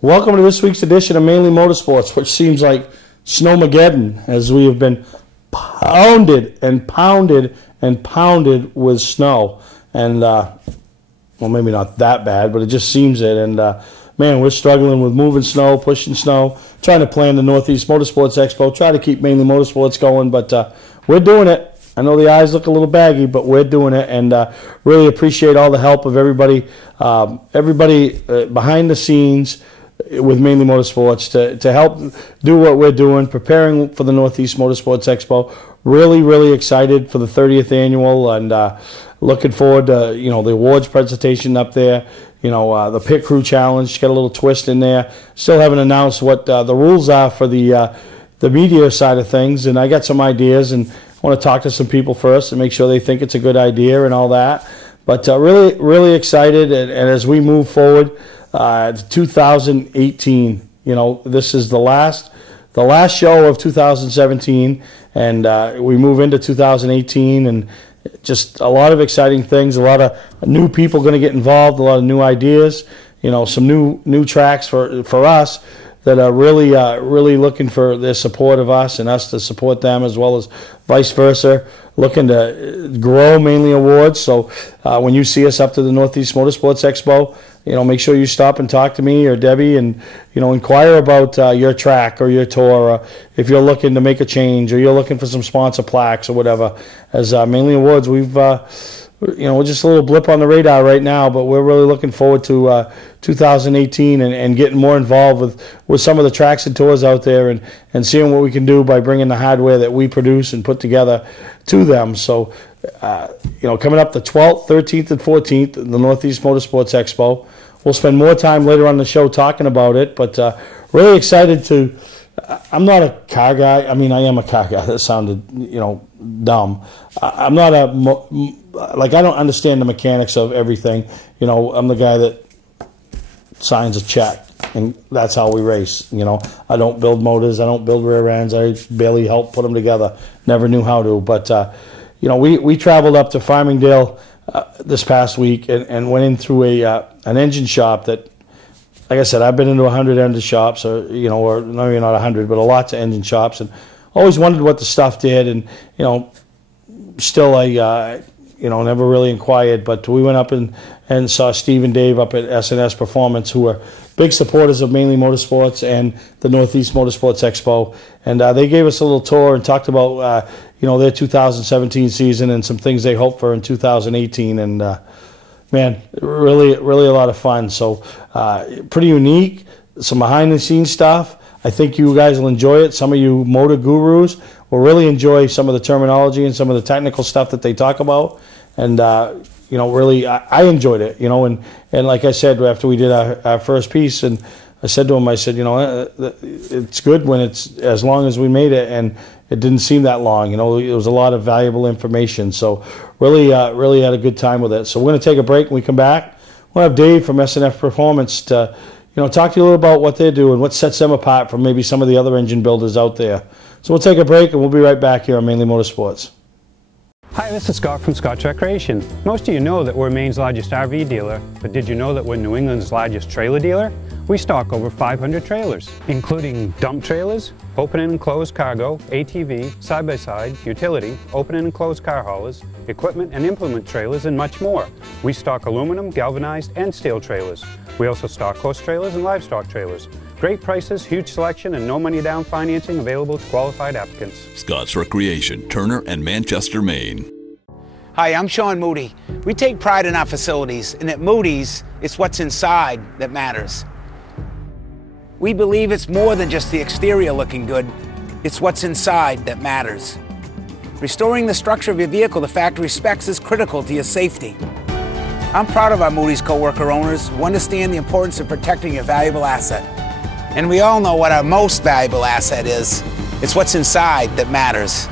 Welcome to this week's edition of Mainly Motorsports, which seems like Snowmageddon, as we have been pounded and pounded and pounded with snow. And, well, maybe not that bad, but it just seems it. And, man, we're struggling with moving snow, pushing snow, trying to plan the Northeast Motorsports Expo, try to keep Mainly Motorsports going, but we're doing it. I know the eyes look a little baggy, but we're doing it, and really appreciate all the help of everybody behind the scenes with Mainly Motorsports to help do what we're doing, preparing for the Northeast Motorsports Expo. Really, really excited for the 30th annual, and looking forward to the awards presentation up there. The Pit Crew Challenge, got a little twist in there. Still haven't announced what the rules are for the media side of things, and I got some ideas, and I want to talk to some people first and make sure they think it's a good idea and all that. But really, really excited, and as we move forward, 2018. This is the last show of 2017, and we move into 2018, and just a lot of exciting things. A lot of new people going to get involved. A lot of new ideas. Some new tracks for us that are really looking for their support of us and us to support them, as well as vice versa. Looking to grow Mainly Awards. So when you see us up to the Northeast Motorsports Expo, make sure you stop and talk to me or Debbie, and inquire about your track or your tour, or if you're looking to make a change, or you're looking for some sponsor plaques or whatever. As Mainly Awards, we're just a little blip on the radar right now, but we're really looking forward to 2018 and getting more involved with some of the tracks and tours out there, and seeing what we can do by bringing the hardware that we produce and put together to them. So, coming up the 12th, 13th, and 14th, the Northeast Motorsports Expo. We'll spend more time later on the show talking about it, but really excited to. I'm not a car guy. I mean, I am a car guy. That sounded, dumb. I'm not I don't understand the mechanics of everything. I'm the guy that signs a check, and that's how we race. I don't build motors. I don't build rear ends. I barely help put them together. Never knew how to. But, we traveled up to Farmingdale this past week and went in through an engine shop that, like I said, I've been into 100 engine shops, or maybe not 100, but lots of engine shops, and always wondered what the stuff did, and still I never really inquired. But we went up and saw Steve and Dave up at S&S Performance, who are big supporters of Mainly Motorsports and the Northeast Motorsports Expo, and they gave us a little tour and talked about their 2017 season and some things they hope for in 2018, and man, really a lot of fun. So pretty unique, some behind the scenes stuff. I think you guys will enjoy it. Some of you motor gurus will really enjoy some of the terminology and some of the technical stuff that they talk about, and really I enjoyed it. And like I said, after we did our first piece, and I said to him, it's good when it's as long as we made it, and it didn't seem that long. It was a lot of valuable information. So really had a good time with it. So we're going to take a break. When we come back, we'll have Dave from S&F Performance to talk to you a little about what they do and what sets them apart from maybe some of the other engine builders out there. So we'll take a break, and we'll be right back here on Mainly Motorsports. Hi, this is Scott from Scott's Recreation. Most of you know that we're Maine's largest RV dealer, but did you know that we're New England's largest trailer dealer? We stock over 500 trailers, including dump trailers, open and enclosed cargo, ATV, side-by-side, utility, open and enclosed car haulers, equipment and implement trailers, and much more. We stock aluminum, galvanized, and steel trailers. We also stock horse trailers and livestock trailers. Great prices, huge selection, and no money down financing available to qualified applicants. Scott's Recreation, Turner and Manchester, Maine. Hi, I'm Sean Moody. We take pride in our facilities, and at Moody's, it's what's inside that matters. We believe it's more than just the exterior looking good, it's what's inside that matters. Restoring the structure of your vehicle to factory specs is critical to your safety. I'm proud of our Moody's co-worker owners who understand the importance of protecting a valuable asset. And we all know what our most valuable asset is. It's what's inside that matters.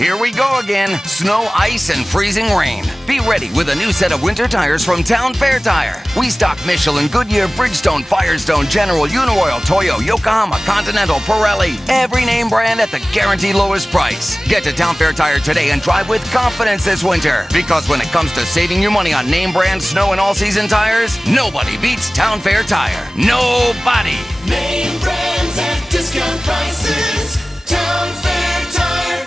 Here we go again. Snow, ice, and freezing rain. Be ready with a new set of winter tires from Town Fair Tire. We stock Michelin, Goodyear, Bridgestone, Firestone, General, Uniroyal, Toyo, Yokohama, Continental, Pirelli. Every name brand at the guaranteed lowest price. Get to Town Fair Tire today and drive with confidence this winter. Because when it comes to saving you money on name brand snow and all-season tires, nobody beats Town Fair Tire. Nobody. Name brands at discount prices. Town Fair Tire.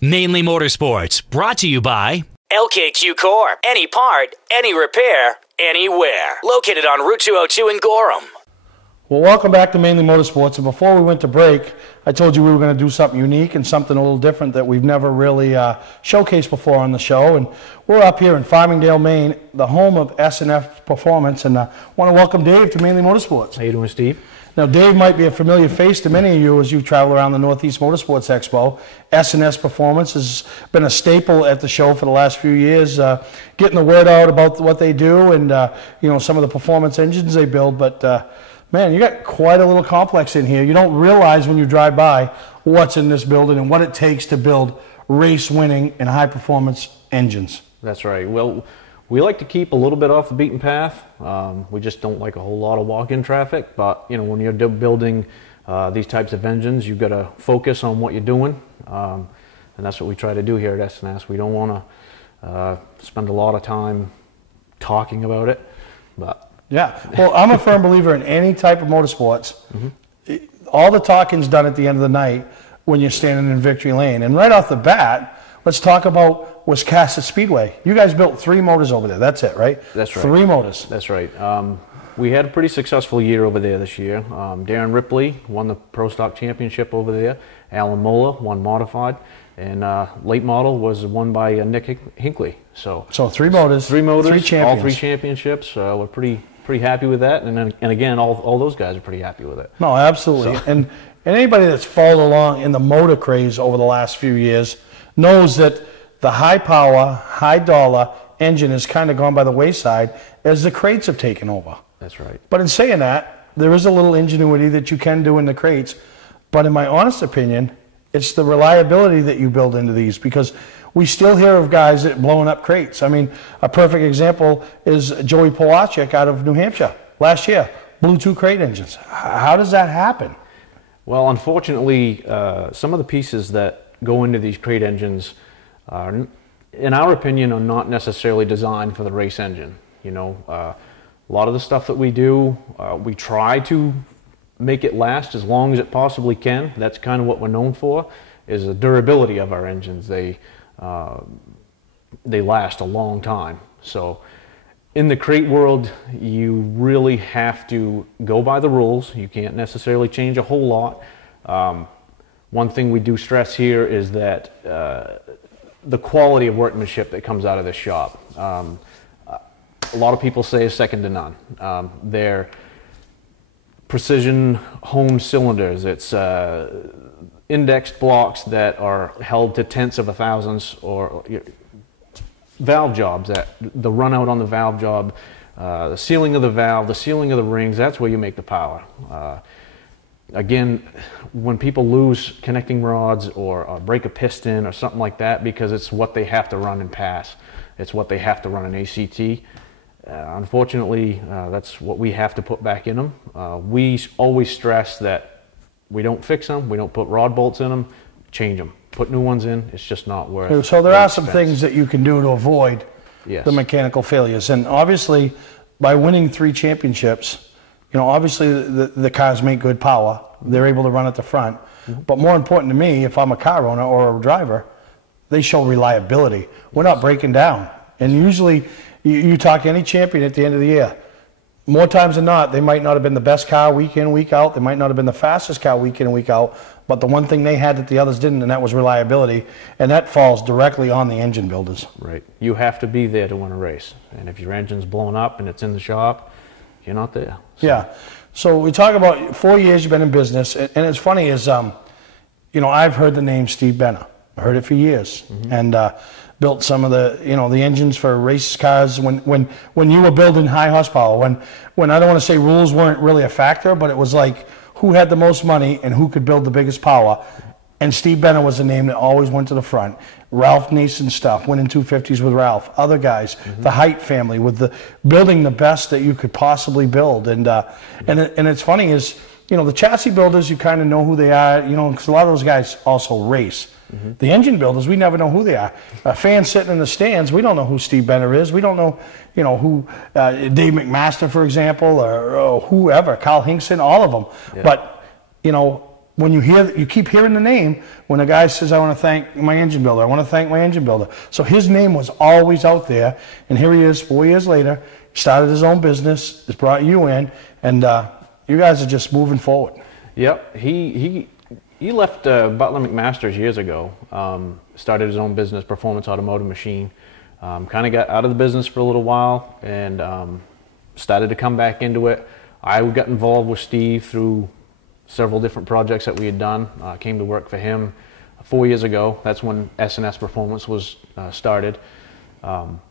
Mainly Motorsports, brought to you by LKQ Core. Any part, any repair, anywhere. Located on Route 202 in Gorham. Well, welcome back to Mainly Motorsports. And before we went to break, I told you we were going to do something unique and something a little different that we've never really showcased before on the show. And we're up here in Farmingdale, Maine, the home of S&F Performance. And I want to welcome Dave to Mainly Motorsports. How you doing, Steve? Now, Dave might be a familiar face to many of you as you travel around the Northeast Motorsports Expo. S&S Performance has been a staple at the show for the last few years, getting the word out about what they do and some of the performance engines they build. But man, you got quite a little complex in here. You don't realize when you drive by what's in this building and what it takes to build race-winning and high-performance engines. That's right. Well, we like to keep a little bit off the beaten path. We just don't like a whole lot of walk-in traffic. But when you're building these types of engines, you've got to focus on what you're doing, and that's what we try to do here at S&S. We don't want to spend a lot of time talking about it, but yeah. Well, I'm a firm believer in any type of motorsports. All the talking's done at the end of the night when you're standing in victory lane. And right off the bat, let's talk about Wiscasset Speedway. You guys built 3 motors over there. That's it, right? That's right. 3 motors. That's right. We had a pretty successful year over there this year. Darren Ripley won the Pro Stock Championship over there. Alan Moeller won Modified. And late model was won by Nick Hinckley. So 3 motors. 3 motors. 3 champions. All 3 championships. We're pretty happy with that. And again, all those guys are pretty happy with it. No, absolutely. So. And anybody that's followed along in the motor craze over the last few years knows that the high power, high dollar engine has kind of gone by the wayside as the crates have taken over. That's right. But in saying that, there is a little ingenuity that you can do in the crates. But in my honest opinion, it's the reliability that you build into these, because we still hear of guys that blowing up crates. I mean, a perfect example is Joey Polacek out of New Hampshire last year, blew 2 crate engines. How does that happen? Well, unfortunately, some of the pieces that go into these crate engines are, in our opinion, are not necessarily designed for the race engine. A lot of the stuff that we do, we try to make it last as long as it possibly can. That's kind of what we're known for, is the durability of our engines. They last a long time. So in the crate world, you really have to go by the rules. You can't necessarily change a whole lot. One thing we do stress here is that the quality of workmanship that comes out of this shop. A lot of people say is second to none. They're precision honed cylinders. It's indexed blocks that are held to tenths of a thousandths, or valve jobs, that the run out on the valve job, the sealing of the valve, the sealing of the rings, that's where you make the power. Again, when people lose connecting rods or break a piston or something like that because it's what they have to run and pass, it's what they have to run in ACT, unfortunately, that's what we have to put back in them. We always stress that we don't fix them, we don't put rod bolts in them, change them. Put new ones in, it's just not worth it. So there are some things that you can do to avoid Yes. the mechanical failures. And obviously, by winning 3 championships, obviously the cars make good power. They're able to run at the front. But more important to me, if I'm a car owner or a driver, they show reliability. We're not breaking down. And usually, you talk to any champion at the end of the year, more times than not, they might not have been the best car week in, week out. They might not have been the fastest car week in and week out. But the one thing they had that the others didn't, and that was reliability. And that falls directly on the engine builders. Right. You have to be there to win a race. And if your engine's blown up and it's in the shop, you're not there. So. Yeah. So we talk about 4 years you've been in business. And it's funny is, I've heard the name Steve Benner. I heard it for years. And built some of the, the engines for race cars when you were building high horsepower. When I don't want to say rules weren't really a factor, but it was like who had the most money and who could build the biggest power. And Steve Bennett was the name that always went to the front. Ralph Nason stuff, winning 250s with Ralph. Other guys, the Height family, with the building the best that you could possibly build. And it's funny is, the chassis builders, you kind of know who they are, because a lot of those guys also race. The engine builders, we never know who they are. A fan sitting in the stands, we don't know who Steve Bennett is. We don't know, who Dave McMaster, for example, or whoever, Carl Hinkson, all of them. Yeah. But, when you keep hearing the name, when a guy says, I want to thank my engine builder, I want to thank my engine builder. So his name was always out there, and here he is 4 years later, started his own business, has brought you in, and you guys are just moving forward. Yep, he left Butler McMaster's years ago, started his own business, Performance Automotive Machine, kind of got out of the business for a little while, and started to come back into it. I got involved with Steve through several different projects that we had done. Came to work for him 4 years ago. That's when S&S Performance was started.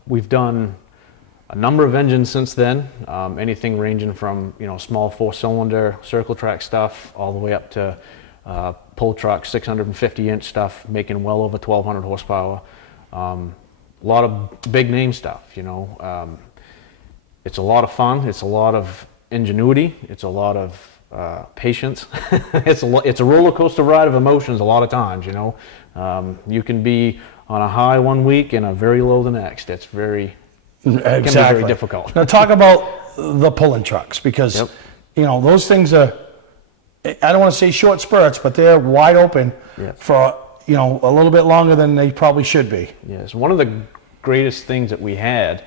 We've done a number of engines since then, anything ranging from small 4-cylinder circle track stuff all the way up to pull truck 650-inch stuff, making well over 1,200 horsepower. A lot of big name stuff. It's a lot of fun. It's a lot of ingenuity. It's a lot of patience. It's a roller coaster ride of emotions a lot of times. You can be on a high one week and a very low the next. It can be very difficult. Now talk about the pulling trucks, because those things are, I don't want to say short spurts, but they're wide open for a little bit longer than they probably should be. Yes, one of the greatest things that we had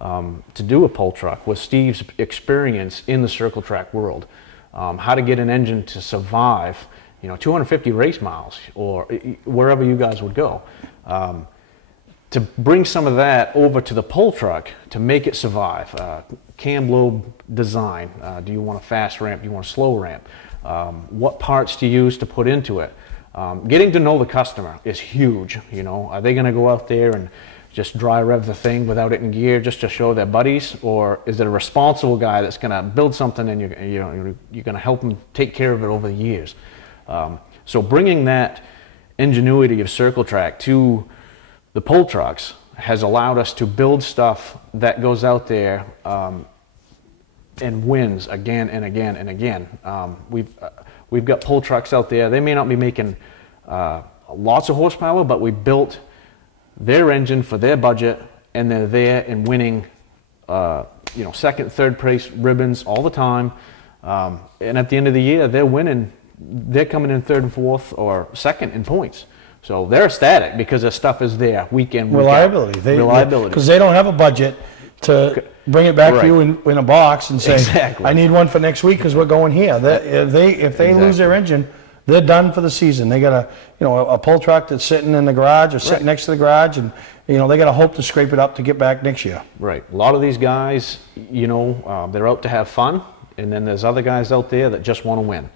to do a pull truck was Steve's experience in the circle track world. How to get an engine to survive, 250 race miles or wherever you guys would go. To bring some of that over to the pull truck to make it survive. Cam lobe design. Do you want a fast ramp? Do you want a slow ramp? What parts to use to put into it? Getting to know the customer is huge. Are they going to go out there and just dry rev the thing without it in gear just to show their buddies, or is it a responsible guy that's going to build something and you're going to help them take care of it over the years? So bringing that ingenuity of circle track to the pull trucks has allowed us to build stuff that goes out there and wins again and again and again. We've got pull trucks out there. They may not be making lots of horsepower, but we built their engine for their budget, and they're there and winning, second, third place ribbons all the time. And at the end of the year, they're winning. They're coming in third and fourth or second in points. So they're ecstatic because their stuff is there week in, week reliability. out. Reliability. Because they don't have a budget to bring it back to you in a box and say, I need one for next week because we're going here. If they lose their engine, they're done for the season. They got a pull truck that's sitting in the garage or sitting next to the garage, and they got to hope to scrape it up to get back next year. Right. A lot of these guys, they're out to have fun, and then there's other guys out there that just want to win.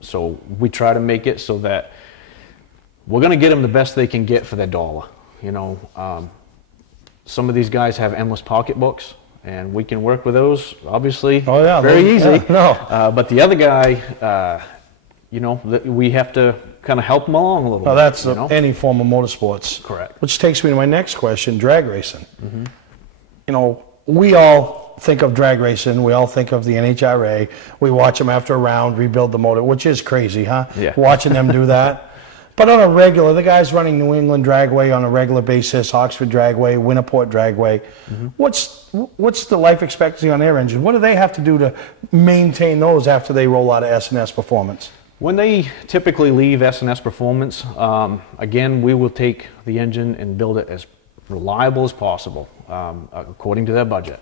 So we try to make it so that we're going to get them the best they can get for their dollar. Some of these guys have endless pocketbooks, and we can work with those, obviously, very easy. But the other guy, we have to kind of help them along a little bit. That's any form of motorsports. Correct. Which takes me to my next question, drag racing. We all think of drag racing. We all think of the NHRA. We watch them after a round, rebuild the motor, which is crazy, huh? Yeah. Watching them do that. But on a regular, the guys running New England Dragway on a regular basis, Oxford Dragway, Winterport Dragway, what's the life expectancy on their engine? What do they have to do to maintain those after they roll out of S&S Performance? When they typically leave S&S Performance, again, we will take the engine and build it as reliable as possible, according to their budget.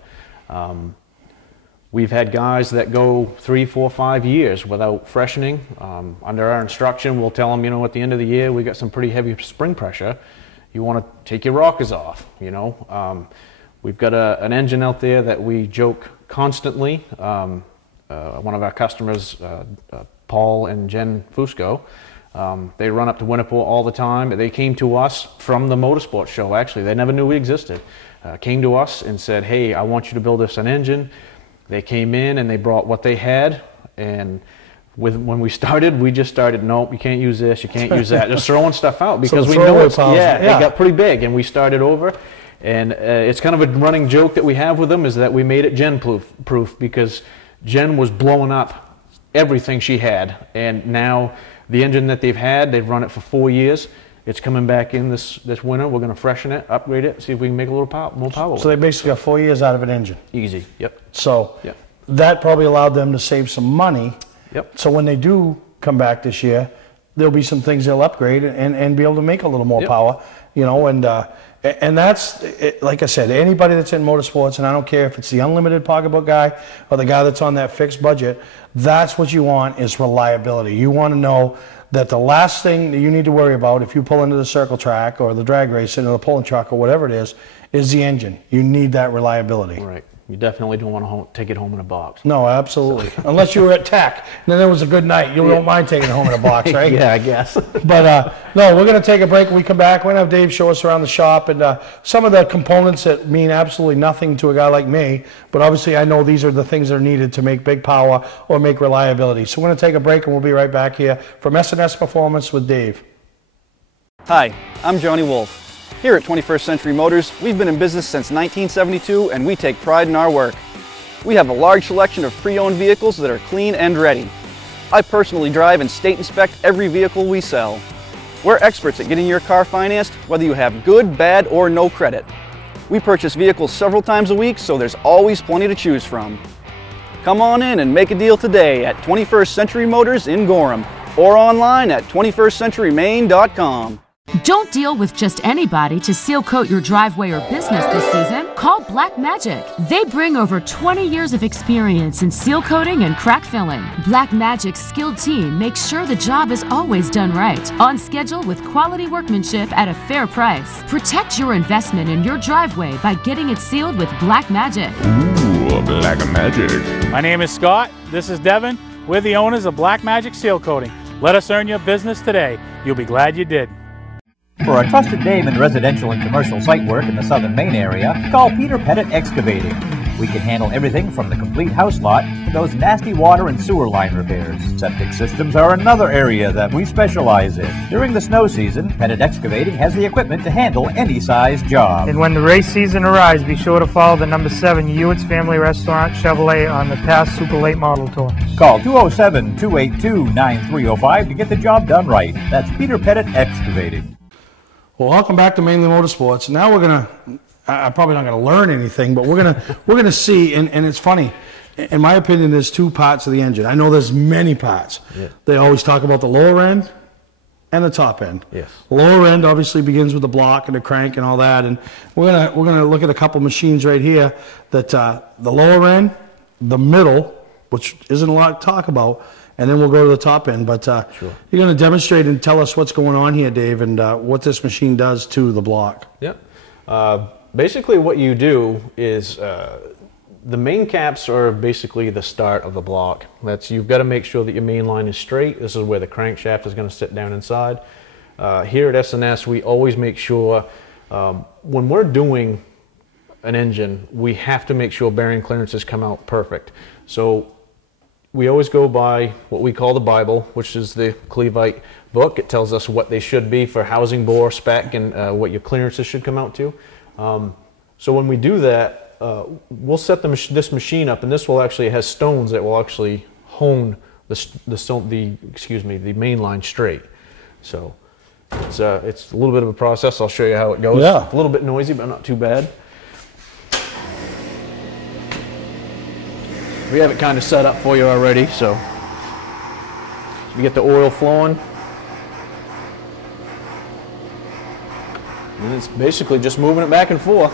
We've had guys that go 3, 4, 5 years without freshening. Under our instruction, we'll tell them, at the end of the year, we got some pretty heavy spring pressure. You want to take your rockers off, We've got an engine out there that we joke constantly. One of our customers, Paul and Jen Fusco, they run up to Winterport all the time. They came to us from the Motorsports show, actually. They never knew we existed. Came to us and said, hey, I want you to build us an engine. They came in and they brought what they had, and when we started, we just started, nope, you can't use this, you can't use that, just throwing stuff out because we throwaway know it's, piles, it got pretty big, and we started over. And it's kind of a running joke that we have with them is that we made it Jen proof because Jen was blowing up everything she had, and now the engine that they've run it for 4 years. It's coming back in this winter. We're going to freshen it, upgrade it, see if we can make a little more power. So they basically got 4 years out of an engine. Easy. Yep. So Yep. that probably allowed them to save some money. Yep. So when they do come back this year, there'll be some things they'll upgrade and be able to make a little more power, you know, and that's, like I said, anybody that's in motorsports, and I don't care if it's the unlimited pocketbook guy or the guy that's on that fixed budget, that's what you want is reliability. You want to know that the last thing that you need to worry about if you pull into the circle track or the drag racing or the pulling truck or whatever it is the engine. You need that reliability. Right. You definitely don't want to take it home in a box. No, absolutely. Unless you were at Tech, and then it was a good night. You don't mind taking it home in a box, right? Yeah, I guess. But no, we're going to take a break. When we come back, we're going to have Dave show us around the shop and some of the components that mean absolutely nothing to a guy like me. But obviously, I know these are the things that are needed to make big power or make reliability. So we're going to take a break, and we'll be right back here from S&S Performance with Dave. Hi, I'm Johnny Wolf. Here at 21st Century Motors, we've been in business since 1972 and we take pride in our work. We have a large selection of pre-owned vehicles that are clean and ready. I personally drive and state inspect every vehicle we sell. We're experts at getting your car financed, whether you have good, bad, or no credit. We purchase vehicles several times a week, so there's always plenty to choose from. Come on in and make a deal today at 21st Century Motors in Gorham or online at 21stcenturymaine.com. Don't deal with just anybody to seal coat your driveway or business this season. Call Black Magic. They bring over 20 years of experience in seal coating and crack filling. Black Magic's skilled team makes sure the job is always done right, on schedule with quality workmanship at a fair price. Protect your investment in your driveway by getting it sealed with Black Magic. Ooh, Black Magic. My name is Scott. This is Devin. We're the owners of Black Magic Seal Coating. Let us earn your business today. You'll be glad you did. For a trusted name in residential and commercial site work in the southern Maine area, call Peter Pettit Excavating. We can handle everything from the complete house lot to those nasty water and sewer line repairs. Septic systems are another area that we specialize in. During the snow season, Pettit Excavating has the equipment to handle any size job. And when the race season arrives, be sure to follow the number 7 Hewitt's Family Restaurant Chevrolet on the past Super Late Model Tour. Call 207-282-9305 to get the job done right. That's Peter Pettit Excavating. Well, welcome back to Mainly Motorsports. Now we're gonna. I'm probably not gonna learn anything, but we're gonna see. And it's funny. In my opinion, there's two parts of the engine. I know there's many parts. Yeah. They always talk about the lower end and the top end. Yes. The lower end obviously begins with the block and the crank and all that. And we're gonna look at a couple machines right here that the lower end, the middle, which isn't a lot to talk about, and then we'll go to the top end. But Sure. You're going to demonstrate and tell us what's going on here, Dave, and what this machine does to the block. Yeah. Basically what you do is the main caps are basically the start of the block. You've got to make sure that your main line is straight. This is where the crankshaft is going to sit down inside. Here at S&S, we always make sure when we're doing an engine, we have to make sure bearing clearances come out perfect. So we always go by what we call the Bible, which is the Clevite book. It tells us what they should be for housing bore spec and what your clearances should come out to. So when we do that, we'll set this machine up, and this will actually has stones that will actually hone the main line straight. So it's a little bit of a process. I'll show you how it goes. Yeah. A little bit noisy, but not too bad. We have it kind of set up for you already, so you get the oil flowing. And it's basically just moving it back and forth.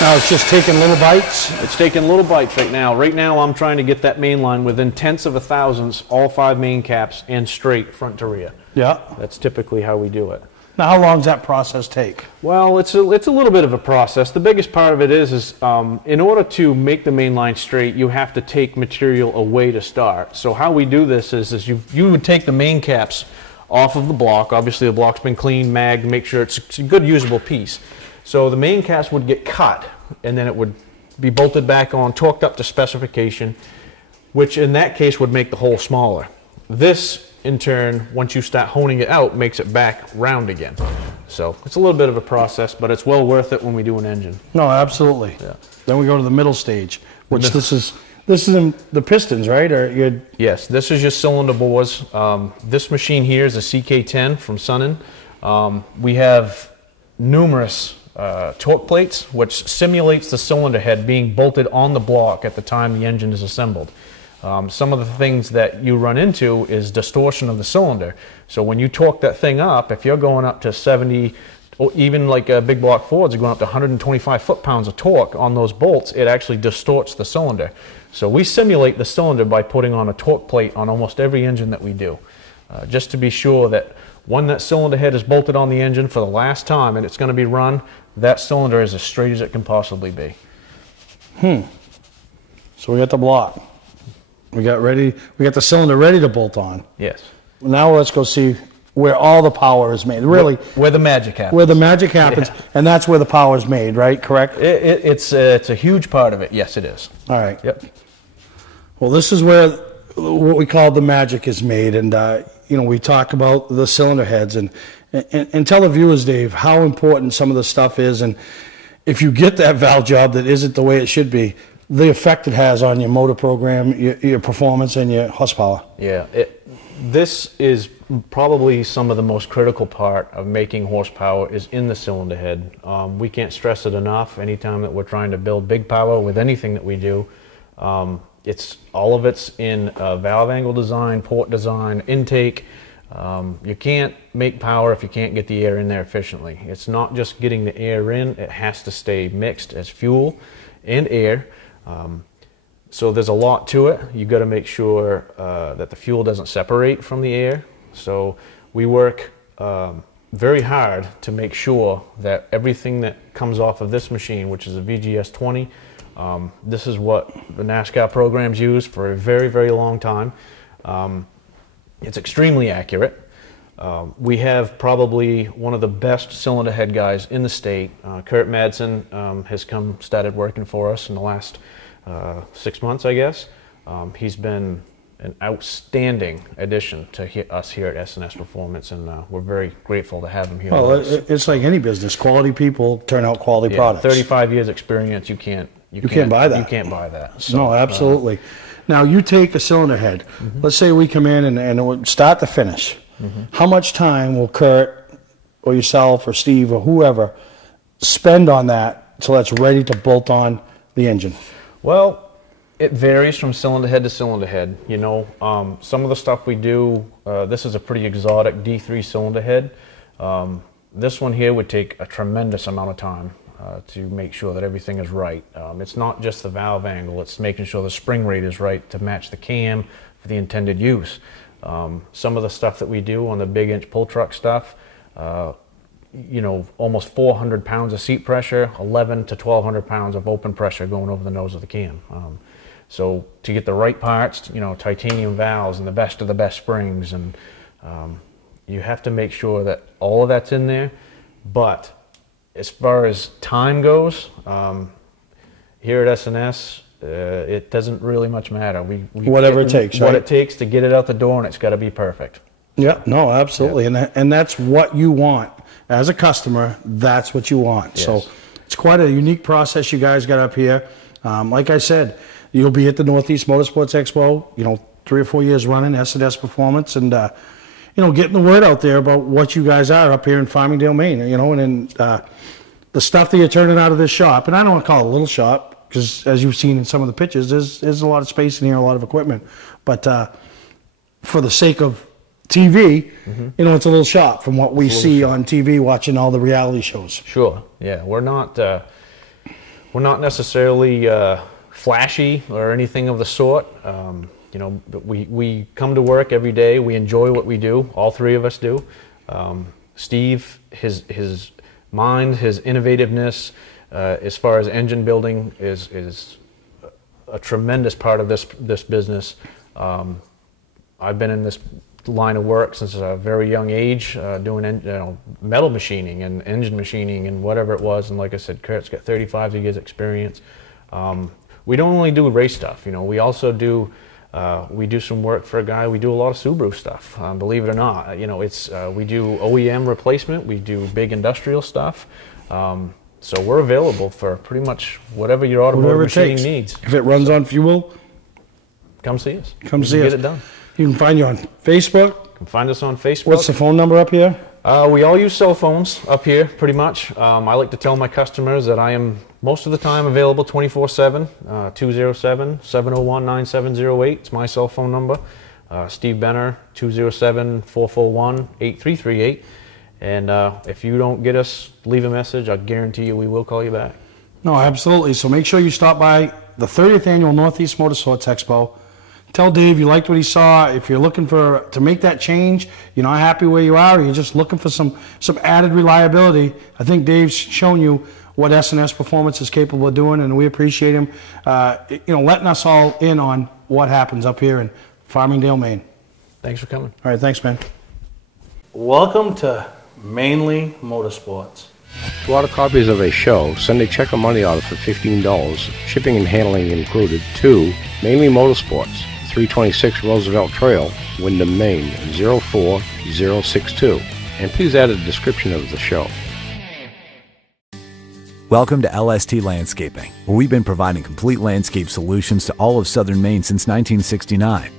Now it's just taking little bites? It's taking little bites right now. Right now I'm trying to get that main line within tenths of a thousandths, all 5 main caps, and straight front to rear. Yeah. That's typically how we do it. Now, how long does that process take? Well, it's a little bit of a process. The biggest part of it is in order to make the main line straight, you have to take material away to start. So how we do this is you would take the main caps off of the block. Obviously, the block's been cleaned, magged, make sure it's a good usable piece. So the main cast would get cut, and then it would be bolted back on, torqued up to specification, which in that case would make the hole smaller. This, in turn, once you start honing it out, makes it back round again. So it's a little bit of a process, but it's well worth it when we do an engine. No, absolutely. Yeah. Then we go to the middle stage, which this is in the pistons, right? Or yes, this is your cylinder bores. This machine here is a CK10 from Sunnin. We have numerous torque plates, which simulates the cylinder head being bolted on the block at the time the engine is assembled. Some of the things that you run into is distortion of the cylinder. So when you torque that thing up, if you're going up to 70, or even like big block Fords are going up to 125 foot-pounds of torque on those bolts, it actually distorts the cylinder. So we simulate the cylinder by putting on a torque plate on almost every engine that we do, just to be sure that when that cylinder head is bolted on the engine for the last time and it's going to be run, that cylinder is as straight as it can possibly be. So we got the block. We got the cylinder ready to bolt on. Yes. Now let's go see where all the power is made. Really, where the magic happens. Where the magic happens, and that's where the power is made, right? Correct? It's a huge part of it. Yes, it is. All right. Yep. Well, this is where what we call the magic is made, and we talk about the cylinder heads, and tell the viewers, Dave, how important some of the stuff is, and if you get that valve job that isn't the way it should be, the effect it has on your motor program, your performance, and your horsepower. Yeah, this is probably some of the most critical part of making horsepower is in the cylinder head. We can't stress it enough. Anytime that we're trying to build big power with anything that we do, all of it's in valve angle design, port design, intake. You can't make power if you can't get the air in there efficiently. It's not just getting the air in, it has to stay mixed as fuel and air. So there's a lot to it. You've got to make sure that the fuel doesn't separate from the air. So we work very hard to make sure that everything that comes off of this machine, which is a VGS 20, this is what the NASCAR programs use for a very, very long time. It's extremely accurate. We have probably one of the best cylinder head guys in the state. Kurt Madsen has started working for us in the last 6 months, I guess. He's been an outstanding addition to us here at S&S Performance, and we're very grateful to have him here. Well, it's like any business. Quality people turn out quality products. 35 years experience, you can't buy that. You can't buy that. So, no, absolutely. Now, you take a cylinder head. Let's say we come in and it would start to finish. How much time will Kurt or yourself or Steve or whoever spend on that until it's ready to bolt on the engine? Well, it varies from cylinder head to cylinder head. Some of the stuff we do, this is a pretty exotic D3 cylinder head. This one here would take a tremendous amount of time to make sure that everything is right. It's not just the valve angle, it's making sure the spring rate is right to match the cam for the intended use. Some of the stuff that we do on the big inch pull truck stuff, almost 400 pounds of seat pressure, 11 to 1,200 pounds of open pressure going over the nose of the cam. So to get the right parts, titanium valves and the best of the best springs, and you have to make sure that all of that's in there. But as far as time goes, here at S&S, it doesn't really much matter. Whatever it takes, what right? it takes to get it out the door, and it's got to be perfect. Yeah, no, absolutely. Yeah. And that's what you want. As a customer, that's what you want. Yes. So it's quite a unique process you guys got up here. Like I said, you'll be at the Northeast Motorsports Expo, 3 or 4 years running, S&S Performance, and, getting the word out there about what you guys are up here in Farmingdale, Maine, and the stuff that you're turning out of this shop. And I don't want to call it a little shop, because as you've seen in some of the pictures, there's a lot of space in here, a lot of equipment. But for the sake of TV, it's a little shop from what we see on TV watching all the reality shows. Sure. Yeah, we're not necessarily flashy or anything of the sort. We come to work every day. We enjoy what we do. All three of us do. Steve, his mind, his innovativeness, as far as engine building is a tremendous part of this business. I've been in this line of work since a very young age, doing metal machining and engine machining and whatever it was. And like I said, Kurt's got 35 years experience. We don't only do race stuff, we also do we do some work for a guy. We do a lot of Subaru stuff, believe it or not. We do OEM replacement. We do big industrial stuff. So we're available for pretty much whatever your automotive machining needs. If it runs on fuel, come see us. Come see us. Get it done. You can find you on Facebook. You can find us on Facebook. What's the phone number up here? We all use cell phones up here, pretty much. I like to tell my customers that I am most of the time available 24/7, 207-701-9708. It's my cell phone number. Steve Benner, 207-441-8338. And if you don't get us, leave a message. I guarantee you we will call you back. No, absolutely. So make sure you stop by the 30th Annual Northeast Motorsports Expo. Tell Dave you liked what he saw. If you're looking to make that change, you're not happy where you are, or you're just looking for some added reliability, I think Dave's shown you what S&S Performance is capable of doing, and we appreciate him letting us all in on what happens up here in Farmingdale, Maine. Thanks for coming. All right, thanks, man. Welcome to Mainely Motorsports. To order copies of a show, send a check or money order for $15, shipping and handling included, to Mainely Motorsports, 326 Roosevelt Trail, Windham, Maine, 04062. And please add a description of the show. Welcome to LST Landscaping, where we've been providing complete landscape solutions to all of southern Maine since 1969.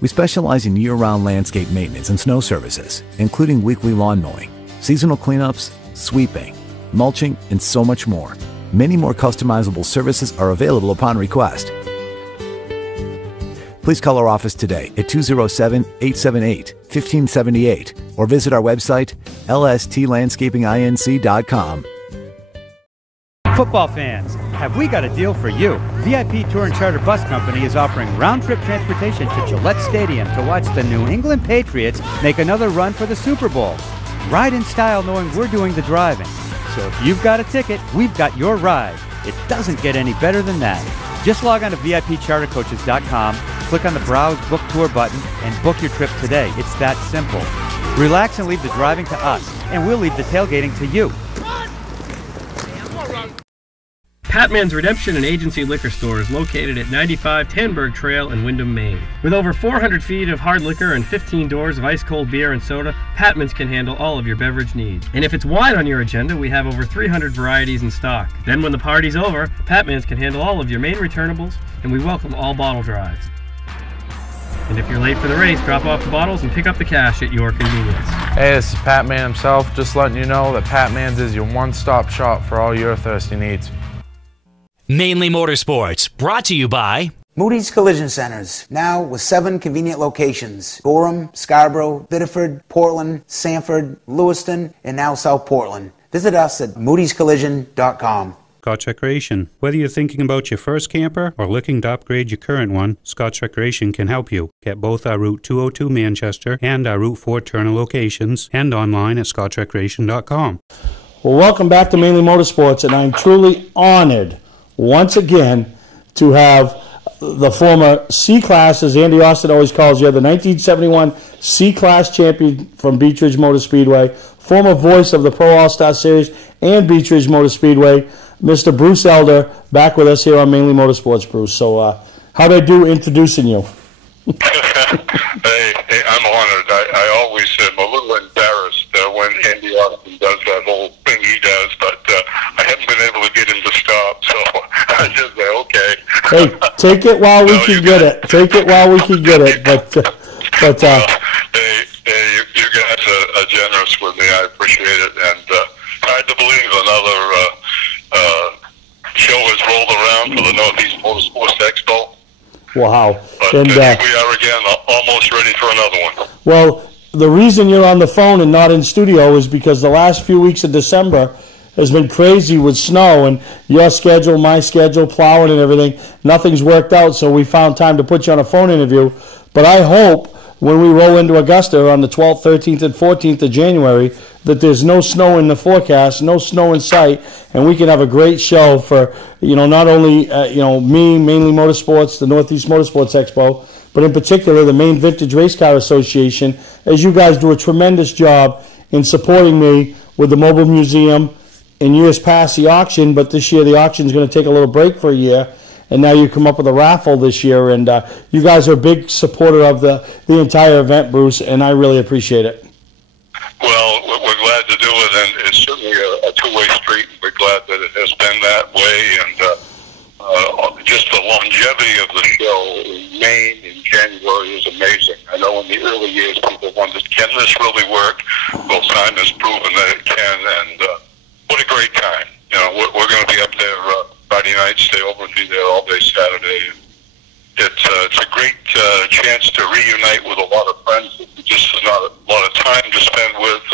We specialize in year-round landscape maintenance and snow services, including weekly lawn mowing, seasonal cleanups, sweeping, mulching, and so much more. Many more customizable services are available upon request. Please call our office today at 207-878-1578 or visit our website, lstlandscapinginc.com. Football fans, have we got a deal for you? VIP Tour and Charter Bus Company is offering round-trip transportation to Gillette Stadium to watch the New England Patriots make another run for the Super Bowl. Ride in style knowing we're doing the driving. So if you've got a ticket, we've got your ride. It doesn't get any better than that. Just log on to VIPChartercoaches.com, click on the Browse Book Tour button, and book your trip today. It's that simple. Relax and leave the driving to us, and we'll leave the tailgating to you. Patman's Redemption and Agency Liquor Store is located at 95 Tanberg Trail in Windham, Maine. With over 400 feet of hard liquor and 15 doors of ice-cold beer and soda, Patman's can handle all of your beverage needs. And if it's wine on your agenda, we have over 300 varieties in stock. Then when the party's over, Patman's can handle all of your Maine returnables, and we welcome all bottle drives. And if you're late for the race, drop off the bottles and pick up the cash at your convenience. Hey, this is Pat Man himself, just letting you know that Pat Man's is your one-stop shop for all your thirsty needs. Mainly Motorsports, brought to you by Moody's Collision Centers, now with 7 convenient locations: Gorham, Scarborough, Biddeford, Portland, Sanford, Lewiston, and now South Portland. Visit us at moodyscollision.com. Scotch Recreation. Whether you're thinking about your first camper or looking to upgrade your current one, Scotch Recreation can help you. Get both our Route 202 Manchester and our Route 4 Turner locations, and online at scotchrecreation.com. Well, welcome back to Mainly Motorsports, and I'm truly honored once again to have the former C-Class, as Andy Austin always calls you, the 1971 C-Class champion from Beech Ridge Motor Speedway, former voice of the Pro All-Star Series and Beech Ridge Motor Speedway, Mr. Bruce Elder, back with us here on Mainly Motorsports, Bruce. So how'd I do introducing you? Hey, I'm honored. I always am a little embarrassed when Andy Austin does that whole thing he does, but I haven't been able to get him to stop, so I just say, okay. Hey, take it while we can get it. Take it while we can get it. But you guys are generous with me. I appreciate it, and hard to believe another show has rolled around for the Northeast Motorsports Expo. Wow. But And here we are again, almost ready for another one. well, the reason you're on the phone and not in studio is because the last few weeks of December has been crazy with snow, and your schedule, my schedule, plowing and everything. Nothing's worked out, so we found time to put you on a phone interview. But I hope when we roll into Augusta on the 12th, 13th, and 14th of January that there's no snow in the forecast, no snow in sight, and we can have a great show for, not only, me, Mainly Motorsports, the Northeast Motorsports Expo, but in particular the Maine Vintage Race Car Association, as you guys do a tremendous job in supporting me with the mobile museum. In years past, the auction, but this year the auction is going to take a little break for a year, and now you come up with a raffle this year, and you guys are a big supporter of the entire event, Bruce, and I really appreciate it. Well, we're glad to do it, and it's certainly a two-way street. We're glad that it has been that way, and just the longevity of the show in Maine in January is amazing. I know in the early years people wondered, can this really work? Well, time has proven that it can, and what a great time. You know, we're going to be up there Friday night, stay over and be there all day Saturday. It's a great chance to reunite with a lot of friends that just is not a lot of time to spend with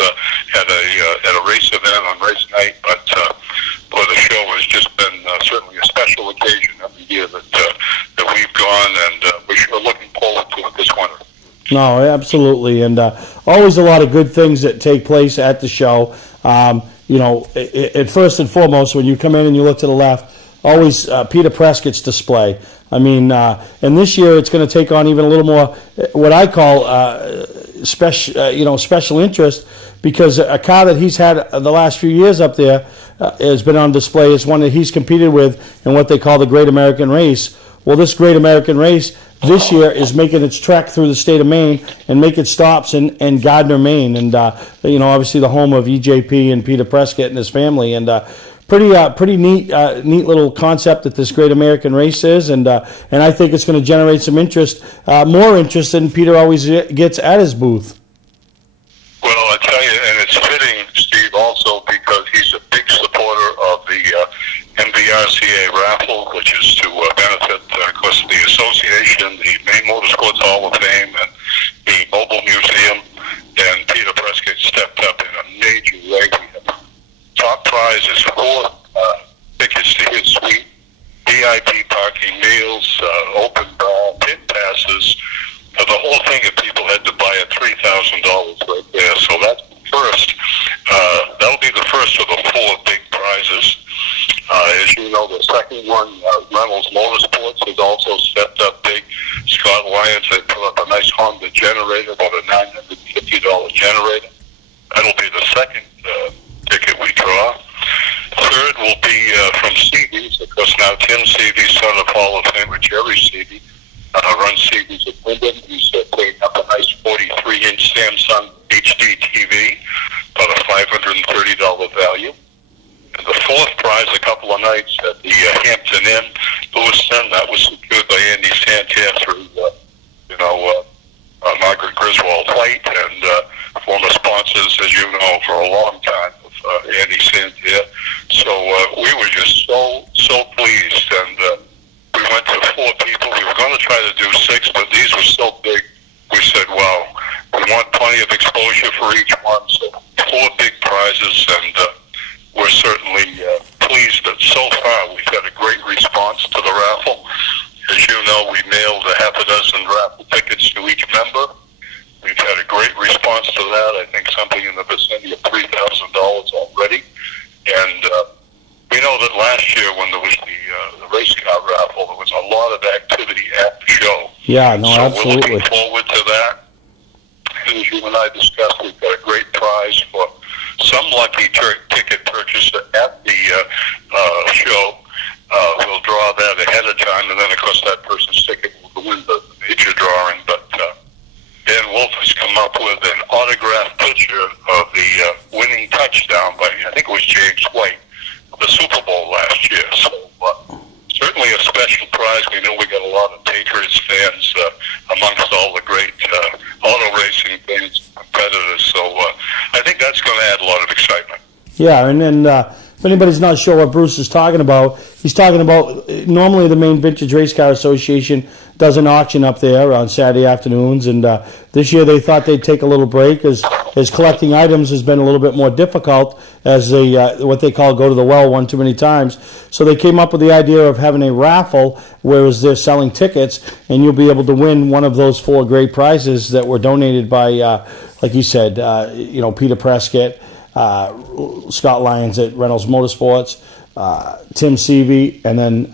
at a race event on race night, but the show has just been certainly a special occasion every year that we've gone, and we're sure looking forward to it this winter. No, absolutely, and always a lot of good things that take place at the show. You know, at first and foremost, when you come in and you look to the left, always Peter Prescott's display. I mean, and this year it's going to take on even a little more what I call special interest, because a car that he's had the last few years up there has been on display. It's one that he's competed with in what they call the Great American Race. Well, this Great American Race this year is making its trek through the state of Maine and making stops in Gardner, Maine, and you know, obviously the home of EJP and Peter Prescott and his family, and pretty neat little concept that this Great American Race is, and I think it's going to generate some interest, more interest than Peter always gets at his booth. Well, I tell you, and it's fitting, Steve, also because he's a big supporter of the MVRCA raffle, which is to benefit, of course, the association, the Maine Motorsports Hall of Fame, and the Mobile Museum. And Peter Prescott stepped up in a major way. Top prize is 4 tickets to his suite, VIP parking, meals, open bar, pit passes. The whole thing, if people had to buy at $3,000 right there. So that's the first. That'll be the first of the 4 big prizes. As you know, the second one, Reynolds Motorsports, has also stepped up big. Scott Lyons, they put up a nice Honda generator, about a $950 generator. That'll be the second ticket we draw. Third will be from Seabees, because now Tim Seavey, son of Hall of Famer Jerry Seavey, runs Seabees at Wyndham. He's putting up a nice 43-inch Samsung HD TV, about a $530 value. And the fourth prize, a couple of nights at the Hampton Inn, Lewiston, that was secured by Andy Santerre through, Margaret Griswold White, and former sponsors, as you know, for a long time, of Andy Santerre. So we were just so pleased, and we went to 4 people. We were going to try to do 6, but these were so big. We said, wow, we want plenty of exposure for each one. So 4 big prizes, and we're certainly pleased that so far we've had a great response to the raffle. As you know, we mailed a half a dozen raffle tickets to each member. We've had a great response to that. I think something in the vicinity of $3,000 already. And we know that last year when there was the race car raffle, there was a lot of activity at the show. Yeah, no, so absolutely. We're looking forward to that. As you and I discussed, we've got a great prize for some lucky ticket purchaser at the show. We'll draw that ahead of time, and then, of course, that person's ticket will win the major drawing. But Dan Wolf has come up with an autographed picture of the winning touchdown by, I think it was James White, of the Super Bowl last year. So certainly a special prize. We know we got a lot of Patriots fans amongst all the great auto racing fans, competitors. So I think that's going to add a lot of excitement. Yeah, and then if anybody's not sure what Bruce is talking about, he's talking about normally the Maine Vintage Race Car Association does an auction up there on Saturday afternoons, and this year they thought they'd take a little break as collecting items has been a little bit more difficult as they what they call go to the well one too many times. So they came up with the idea of having a raffle, whereas they're selling tickets, and you'll be able to win one of those 4 great prizes that were donated by, like you said, Peter Prescott, Scott Lyons at Reynolds Motorsports, Tim Seavey, and then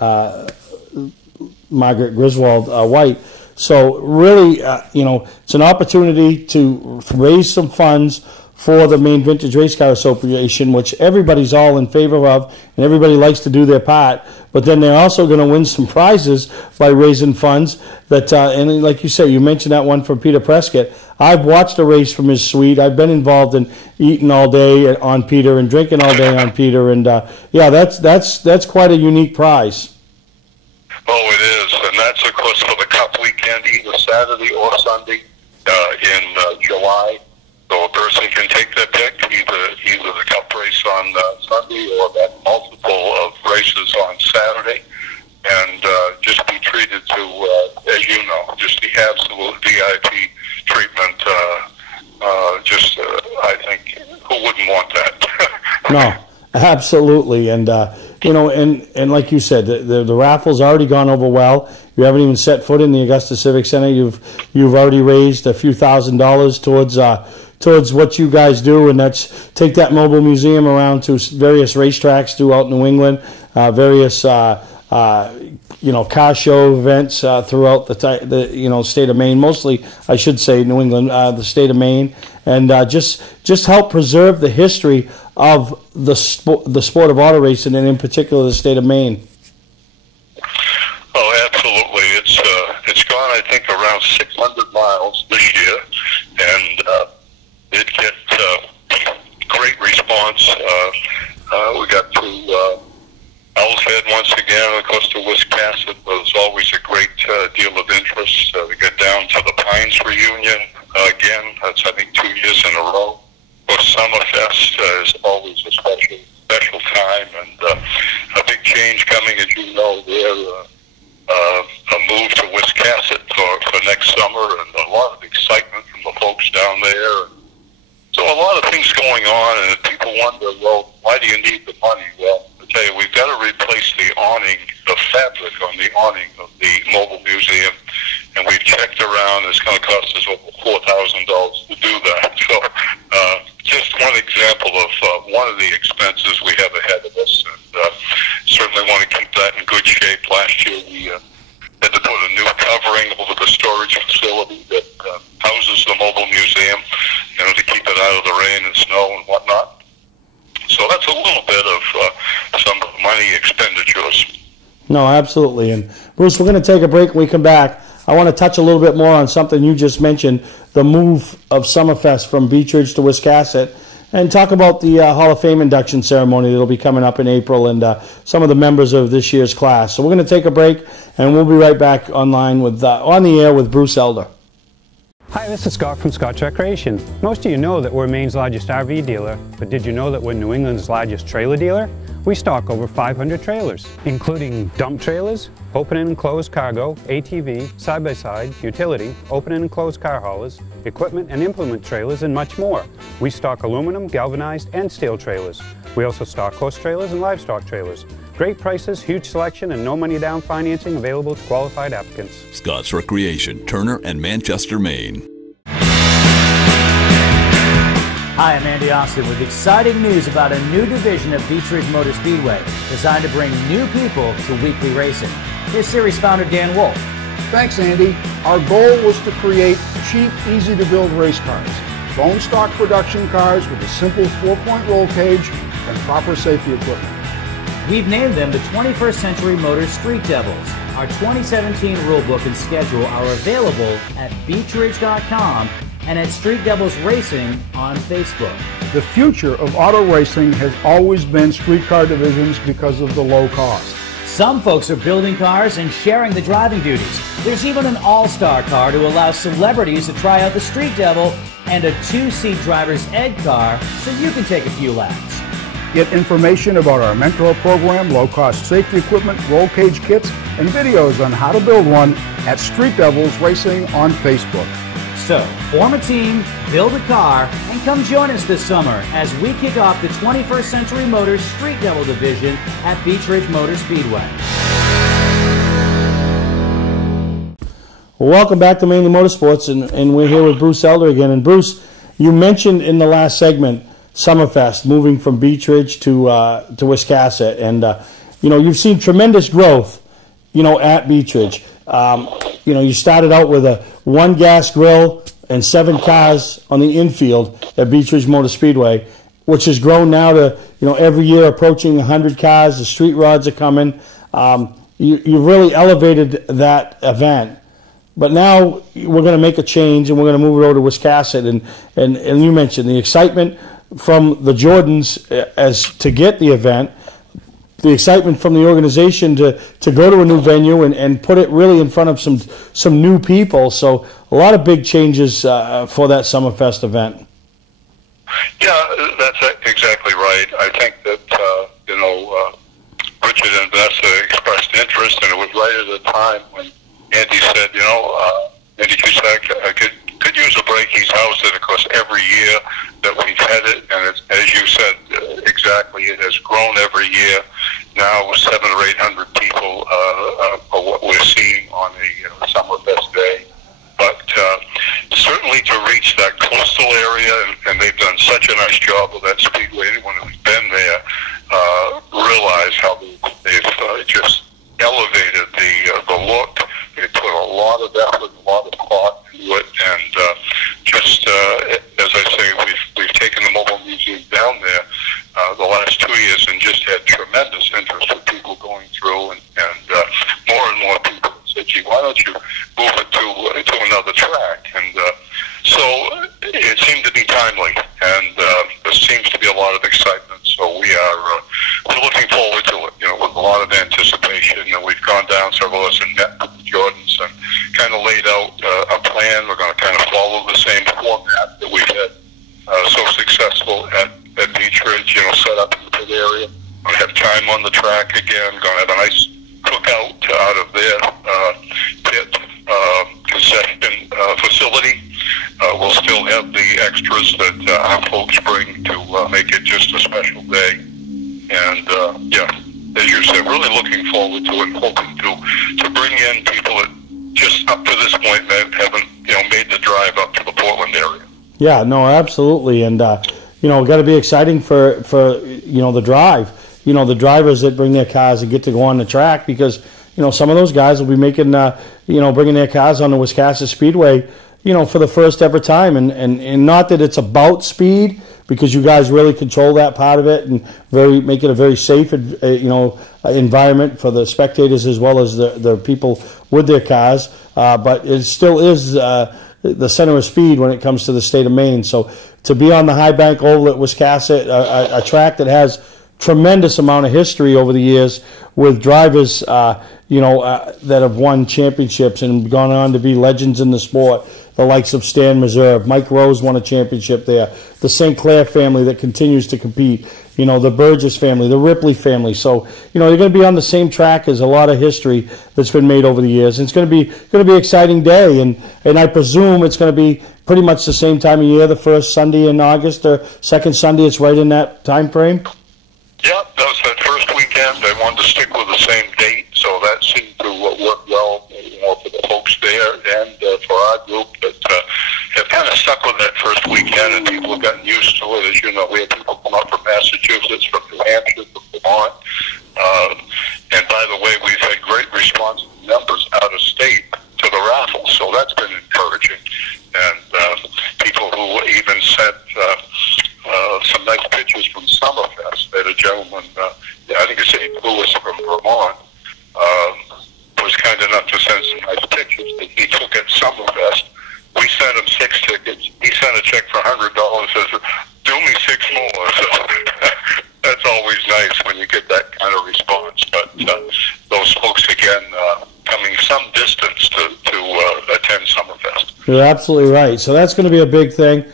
Margaret Griswold White. So really, it's an opportunity to raise some funds for the Maine Vintage Race Car Association, which everybody's all in favor of, and everybody likes to do their part. But then they're also going to win some prizes by raising funds. That and like you said, you mentioned that one from Peter Prescott. I've watched a race from his suite. I've been involved in eating all day on Peter and drinking all day on Peter, and yeah, that's quite a unique prize. Oh, it is, and that's of course for the Cup weekend, either Saturday or Sunday in July. So a person can take their pick, either the Cup race on Sunday or that multiple of races on Saturday, and just be treated to, as you know, just the absolute VIP treatment. I think, who wouldn't want that? No, absolutely, and and like you said, the raffle's already gone over well. You haven't even set foot in the Augusta Civic Center. You've already raised a few $1,000s towards what you guys do, and that's take that mobile museum around to various racetracks throughout New England, various car show events throughout the state of Maine. Mostly, I should say, New England, the state of Maine, and just help preserve the history of the sport of auto racing, and in particular the state of Maine. Oh, absolutely! It's gone, I think, around 600 miles this year, and it gets great response. We got to Owl's Head once again, of course, to Wiscasset was always a great deal of interest. We got down to the Pines reunion again. That's, I think, 2 years in a row. Of course, Summerfest is always a special time, and a big change coming, as you know, there. A move to Wiscasset for next summer, and a lot of excitement from the folks down there. So a lot of things going on, and if people wonder, well, why do you need the money? Well, I tell you, we've got to replace the awning, the fabric on the awning of the mobile museum, and we've checked around. It's going to cost us over $4,000 to do that. So just one example of one of the expenses we have ahead of us, and certainly want to keep that in good shape. Last year we had to put a new covering over the storage facility that houses the mobile museum, to keep it out of the rain and snow and whatnot. So that's a little bit of some money expenditures. No, absolutely. And Bruce, we're going to take a break. When we come back, I want to touch a little bit more on something you just mentioned, the move of Summerfest from Beech Ridge to Wiscasset, and talk about the Hall of Fame induction ceremony that will be coming up in April, and some of the members of this year's class. So we're going to take a break, and we'll be right back online with on the air with Bruce Elder. Hi, this is Scott from Scott's Recreation. Most of you know that we're Maine's largest RV dealer, but did you know that we're New England's largest trailer dealer? We stock over 500 trailers, including dump trailers, open and enclosed cargo, ATV, side-by-side, utility, open and enclosed car haulers, equipment and implement trailers, and much more. We stock aluminum, galvanized, and steel trailers. We also stock horse trailers and livestock trailers. Great prices, huge selection, and no money down financing available to qualified applicants. Scott's Recreation, Turner and Manchester, Maine. Hi, I'm Andy Austin with exciting news about a new division of Beech Ridge Motor Speedway designed to bring new people to weekly racing. Here's series founder Dan Wolf. Thanks, Andy. Our goal was to create cheap, easy-to-build race cars. Bone stock production cars with a simple 4-point roll cage and proper safety equipment. We've named them the 21st Century Motors Street Devils. Our 2017 rulebook and schedule are available at beechridge.com and at Street Devils Racing on Facebook. The future of auto racing has always been street car divisions because of the low cost. Some folks are building cars and sharing the driving duties. There's even an all-star car to allow celebrities to try out the Street Devil and a 2-seat driver's ed car so you can take a few laps. Get information about our mentor program, low-cost safety equipment, roll cage kits, and videos on how to build one at Street Devils Racing on Facebook. So, form a team, build a car, and come join us this summer as we kick off the 21st Century Motors Street Devil Division at Beech Ridge Motor Speedway. Well, welcome back to Mainely Motorsports, and we're here with Bruce Elder again. And Bruce, you mentioned in the last segment Summerfest, moving from Beech Ridge to Wiscasset, and you've seen tremendous growth, at Beech Ridge. you know, you started out with a 1 gas grill and 7 cars on the infield at Beach Ridge Motor Speedway, which has grown now to, you know, every year approaching 100 cars. The street rods are coming. You really elevated that event. But now we're going to make a change, and we're going to move it over to Wiscasset. And you mentioned the excitement from the Jordans as to get the event, the excitement from the organization to go to a new venue and put it really in front of some new people. So a lot of big changes for that Summerfest event. Yeah, that's exactly right. I think that, you know, Richard and Vanessa expressed interest, and it was right at the time when Andy said, you know, Andy Cusack could use a break. He's housed it, of course, every year that we've had it, and it's, as you said, exactly, it has grown every year. Now with 700 or 800 people are what we're seeing on a Summerfest day. But certainly to reach that coastal area, and they've done such a nice job with that speedway. Anyone who's been there realize how they've just elevated the look. They put a lot of effort, a lot of thought into it, and just as I say, we've taken the mobile museum down there the last 2 years and just had tremendous interest with people going through, and more people said, "Gee, why don't you move it to another track?" And so it seemed to be timely, and there seems to be a lot of excitement. So we're looking forward to it, you know, with a lot of anticipation. And we've gone down, several of us, and met with the Jordans and kind of laid out a plan. We're going to kind of follow the same format that we've had so successful at Beach Ridge, you know, set up in the pit area. Going to have time on the track again. Going to have a nice cookout out of their pit concession facility. We'll still have the extras that our folks bring to make it just a special day. And yeah, as you said, really looking forward to it, and hoping to bring in people that just up to this point that haven't, you know, made the drive up to the Portland area. Yeah, no, absolutely. And you know, got to be exciting for you know, the drive. You know, the drivers that bring their cars and get to go on the track, because, you know, some of those guys will be making, you know, bringing their cars on the Wiscasset Speedway, you know, for the first ever time. And not that it's about speed, because you guys really control that part of it and make it a very safe, you know, environment for the spectators as well as the people with their cars. But it still is the center of speed when it comes to the state of Maine. So to be on the High Bank Oval at Wiscasset, a track that has tremendous amount of history over the years with drivers, you know, that have won championships and gone on to be legends in the sport. The likes of Stan Meserve, Mike Rose won a championship there. The St. Clair family that continues to compete. You know, the Burgess family, the Ripley family. So, you know, you're going to be on the same track as a lot of history that's been made over the years. And it's going to be an exciting day. And I presume it's going to be pretty much the same time of year, the first Sunday in August or second Sunday. It's right in that time frame. Yeah, that was that first weekend. They wanted to stick with the same date, so that seemed to work well, you know, for the folks there and for our group that have kind of stuck with that first weekend, and people have gotten used to it. As you know, we had people come up from Massachusetts, from New Hampshire, from Vermont. And by the way, we've had great response from members out of state to the raffle, so that's been encouraging. And people who even sent some nice pictures from Summerfest. They had a gentleman, I think it's St. Louis from Vermont, was kind enough to send some nice pictures that he took at Summerfest. We sent him 6 tickets. He sent a check for $100, says, "Do me 6 more." So that's always nice when you get that kind of response. But those folks, again, coming some distance to attend Summerfest. You're absolutely right. So that's going to be a big thing.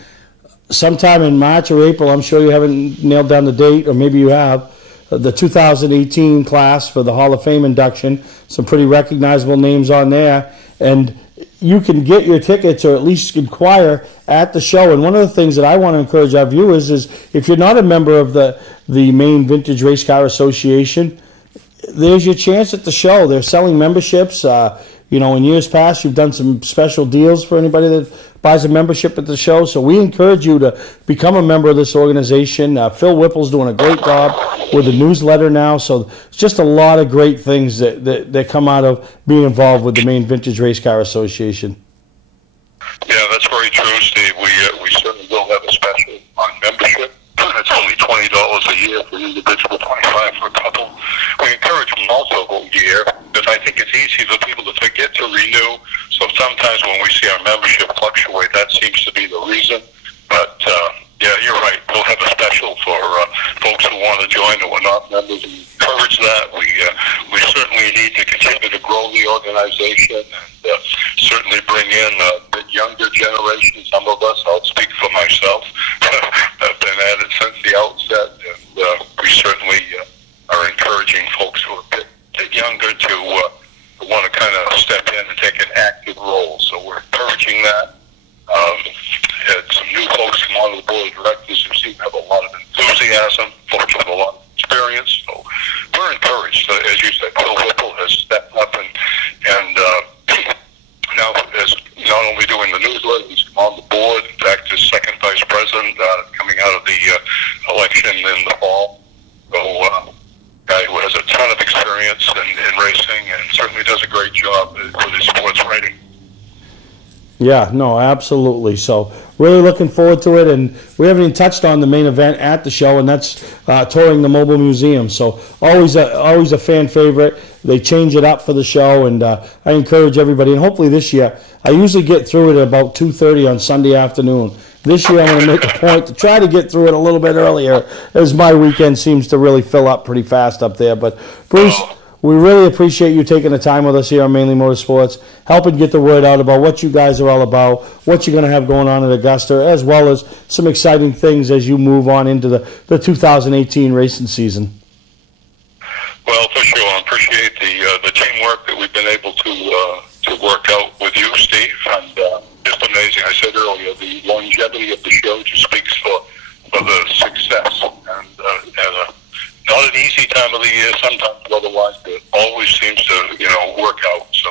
Sometime in March or April, I'm sure you haven't nailed down the date, or maybe you have, the 2018 class for the Hall of Fame induction. Some pretty recognizable names on there. And you can get your tickets, or at least inquire at the show. And one of the things that I want to encourage our viewers is, if you're not a member of the Maine Vintage Race Car Association, there's your chance at the show. They're selling memberships. You know, in years past, you've done some special deals for anybody that buys a membership at the show. So we encourage you to become a member of this organization. Phil Whipple's doing a great job with the newsletter now. So it's just a lot of great things that come out of being involved with the Maine Vintage Race Car Association. Yeah, that's very true, Steve. We certainly will have a special on membership. It's only $20 a year for an individual, $25 for a couple. We encourage them also to go year, because I think it's easy for people to forget to renew. So sometimes when we see our membership fluctuate, that seems to be the reason. But yeah, you're right. We'll have a special for folks who want to join and we're not members. We encourage that. We certainly need to continue to grow the organization and certainly bring in the younger generation. Some of us, I'll speak for myself, have been at it since the outset, and we certainly are encouraging folks who are a bit younger to want to kind of step in and take an active role. So we're encouraging that. Had some new folks come on the board of directors who seem to have a lot of enthusiasm, folks who have a lot of experience. So we're encouraged. As you said, Phil Whipple has stepped up and now is not only doing the newsletter, he's come on the board. In fact, his second vice president coming out of the election in the fall. So guy who has a ton of experience in racing and certainly does a great job with his sports writing. Yeah, no, absolutely. So really looking forward to it, and we haven't even touched on the main event at the show, and that's touring the mobile museum. So always a fan favorite. They change it up for the show, and I encourage everybody. And hopefully this year, I usually get through it at about 2:30 on Sunday afternoon. This year I'm going to make a point to try to get through it a little bit earlier, as my weekend seems to really fill up pretty fast up there. But Bruce, we really appreciate you taking the time with us here on Mainly Motorsports, helping get the word out about what you guys are all about, what you're going to have going on at Augusta, as well as some exciting things as you move on into the 2018 racing season. Well, for sure, I appreciate the teamwork that we've been able to work out with you, Steve, and just amazing. I said earlier, the longevity of the show just speaks for the success, and not an easy time of the year sometimes, otherwise, but it always seems to, work out. So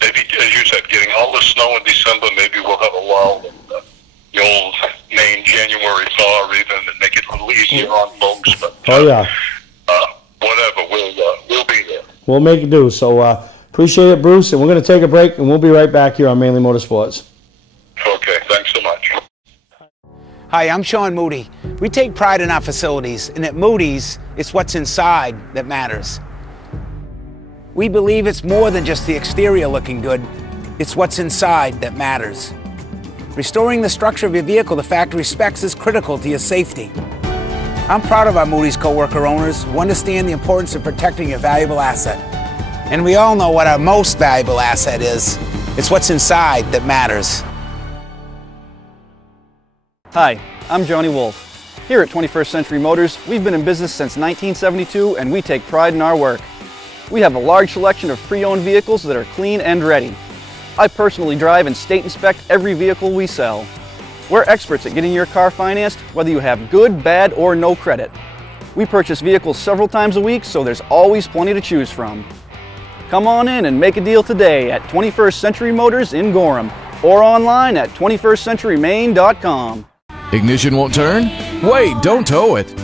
maybe, as you said, getting all the snow in December, maybe we'll have a lull in the old Maine January thaw even, and make it a little easier on folks. But whatever, we'll be there. We'll make it do. So appreciate it, Bruce, and we're going to take a break, and we'll be right back here on Mainly Motorsports. Okay, thanks so much. Hi, I'm Sean Moody. We take pride in our facilities, and at Moody's, it's what's inside that matters. We believe it's more than just the exterior looking good, it's what's inside that matters. Restoring the structure of your vehicle to factory specs is critical to your safety. I'm proud of our Moody's co-worker owners who understand the importance of protecting your valuable asset. And we all know what our most valuable asset is. It's what's inside that matters. Hi, I'm Johnny Wolf. Here at 21st Century Motors, we've been in business since 1972 and we take pride in our work. We have a large selection of pre-owned vehicles that are clean and ready. I personally drive and state inspect every vehicle we sell. We're experts at getting your car financed, whether you have good, bad, or no credit. We purchase vehicles several times a week, so there's always plenty to choose from. Come on in and make a deal today at 21st Century Motors in Gorham or online at 21stcenturymaine.com. Ignition won't turn? Wait, don't tow it.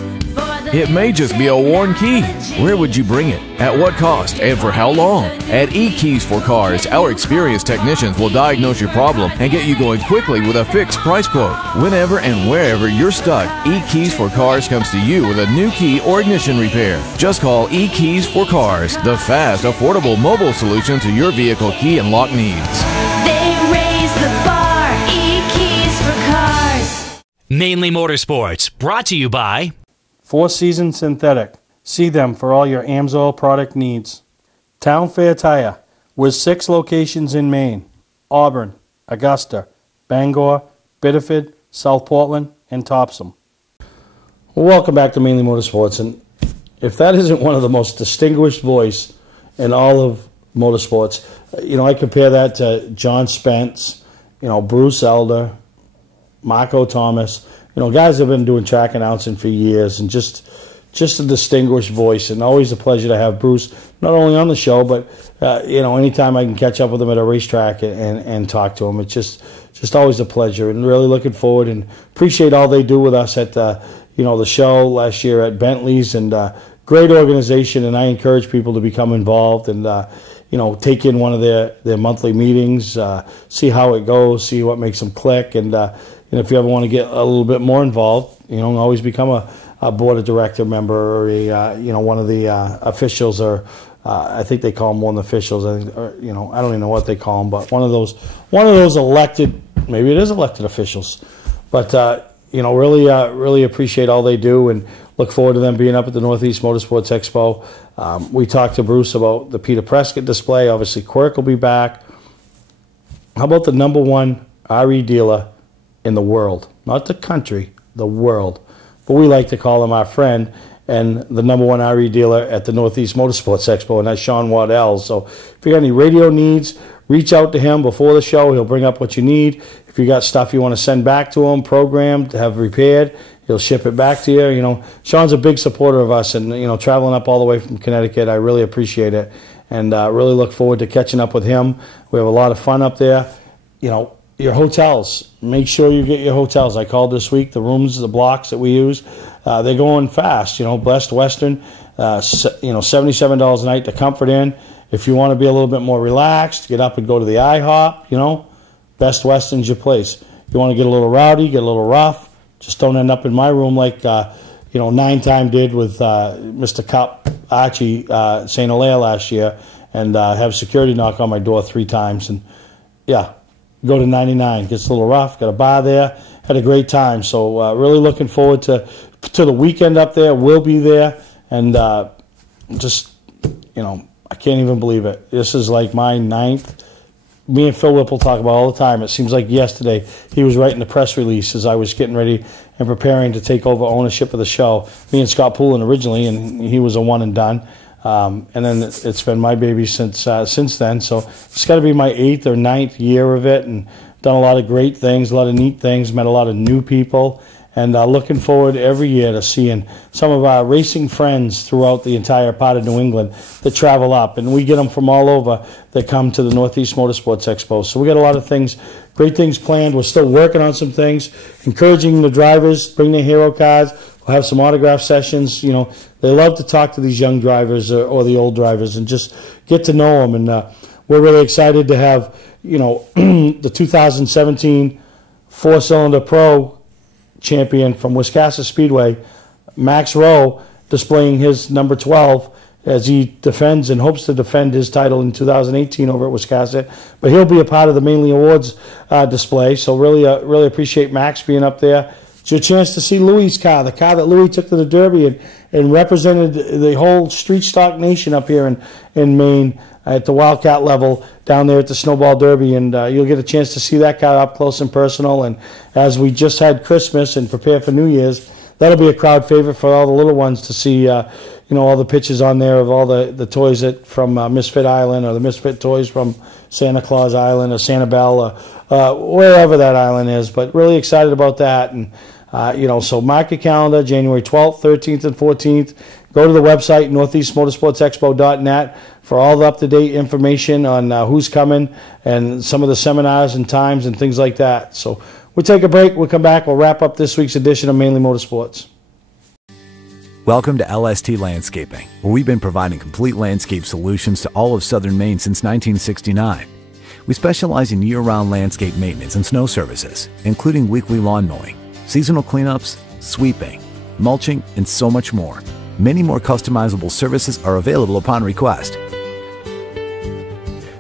It may just be a worn key. Where would you bring it? At what cost? And for how long? At E-Keys for Cars, our experienced technicians will diagnose your problem and get you going quickly with a fixed price quote. Whenever and wherever you're stuck, E-Keys for Cars comes to you with a new key or ignition repair. Just call E-Keys for Cars, the fast, affordable mobile solution to your vehicle key and lock needs. They raise the bar. E-Keys for Cars. Mainly Motorsports, brought to you by Four Seasons Synthetic. See them for all your AMSOIL product needs. Town Fair Tire, with 6 locations in Maine: Auburn, Augusta, Bangor, Biddeford, South Portland, and Topsom. Well, welcome back to Mainly Motorsports. And if that isn't one of the most distinguished voice in all of motorsports, I compare that to John Spence, Bruce Elder, Marco Thomas, guys have been doing track announcing for years, and just a distinguished voice, and always a pleasure to have Bruce not only on the show, but anytime I can catch up with him at a racetrack and talk to him, it's just always a pleasure, and really looking forward and appreciate all they do with us at the show last year at Bentley's, and great organization, and I encourage people to become involved and take in one of their monthly meetings, see how it goes, see what makes them click, and if you ever want to get a little bit more involved, always become a board of director member or a one of the officials, or I think they call them one of the officials. I think, I don't even know what they call them, but one of those elected, maybe it is elected officials, but really appreciate all they do and look forward to them being up at the Northeast Motorsports Expo. We talked to Bruce about the Peter Prescott display. Obviously, Quirk will be back. How about the #1 RE dealer in the world? Not the country, the world. But we like to call him our friend, and the #1 RE dealer at the Northeast Motorsports Expo, and that's Sean Waddell. So if you got any radio needs, reach out to him before the show. He'll bring up what you need. If you got stuff you want to send back to him, programmed, have repaired, he'll ship it back to you. Sean's a big supporter of us, and traveling up all the way from Connecticut, I really appreciate it, and really look forward to catching up with him. We have a lot of fun up there. Your hotels, make sure you get your hotels. I called this week, the rooms, the blocks that we use, they're going fast. Best Western, $77 a night to Comfort Inn. If you want to be a little bit more relaxed, get up and go to the IHOP. Best Western's your place. You want to get a little rowdy, get a little rough, just don't end up in my room like 9-time did with Mr. Cup, Archie, St. Hilaire last year, and have security knock on my door 3 times. And yeah, go to 99. Gets a little rough. Got a bar there. Had a great time. So really looking forward to the weekend up there. We'll be there, and I can't even believe it. This is like my 9th. Me and Phil Whipple talk about all the time. It seems like yesterday he was writing the press release as I was getting ready and preparing to take over ownership of the show. Me and Scott Poulin originally, and he was a one and done. And then it's been my baby since then. So it's got to be my 8th or 9th year of it, and done a lot of great things, a lot of neat things, met a lot of new people, and looking forward every year to seeing some of our racing friends throughout the entire part of New England that travel up, and we get them from all over that come to the Northeast Motorsports Expo. So we got a lot of things, great things planned. We're still working on some things, encouraging the drivers, bring their hero cars. We'll have some autograph sessions. They love to talk to these young drivers or the old drivers and just get to know them. And we're really excited to have, the 2017 4-cylinder pro champion from Wiscasset Speedway, Max Rowe, displaying his number 12 as he defends and hopes to defend his title in 2018 over at Wiscasset. But he'll be a part of the Mainely Awards display. So really appreciate Max being up there. It's your chance to see Louis' car, the car that Louis took to the Derby and represented the whole street stock nation up here in Maine at the Wildcat level down there at the Snowball Derby. And you'll get a chance to see that car up close and personal. And as we just had Christmas and prepare for New Year's, that'll be a crowd favorite for all the little ones to see, all the pictures on there of all the toys from Misfit Island, or the Misfit toys from Santa Claus Island or Sanibel, or wherever that island is. But really excited about that. And so mark your calendar, January 12th, 13th, and 14th. Go to the website, northeastmotorsportsexpo.net, for all the up-to-date information on who's coming and some of the seminars and times and things like that. So we'll take a break. We'll come back. We'll wrap up this week's edition of Mainly Motorsports. Welcome to LST Landscaping, where we've been providing complete landscape solutions to all of southern Maine since 1969. We specialize in year-round landscape maintenance and snow services, including weekly lawn mowing, seasonal cleanups, sweeping, mulching, and so much more. Many more customizable services are available upon request.